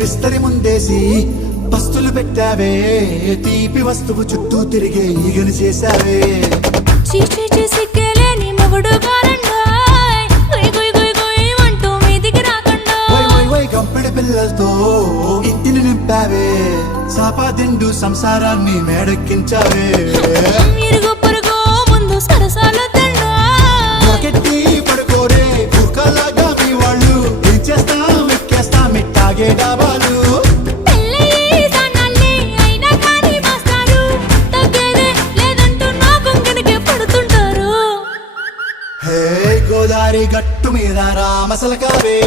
విస్తరి ముందేసి పస్తులు పెట్టావే, తీపి వస్తువు చుట్టూ తిరిగే ఈగను చేశావే. సిగ్గలేని మొగుడు కారండాయ్, గుయ్ గుయ్ గుయ్ గుయ్ అంటూ మీదికి రాకుండా గంపెడి పిల్లలతో ఇంటిని నింపావే, సాపాదిండు సంసారాన్ని మేడెక్కించావే. ఇరుగు పొరుగు ముందు సరసాల తండా రాకెట్టి పడుకోరే కుక్కలాగా మీ వాళ్ళు, ఏం చేస్తాం ఎక్కేస్తాం ఇట్టాగే డాబాలు. పెళ్ళయి సన్నాళ్ళే అయినా కానీ మాస్తారు, తగ్గేదే లేదంటూ నా కొంగనికే పడుతుంటారు. హే గోదారి గట్టు మీద రామసలకావే,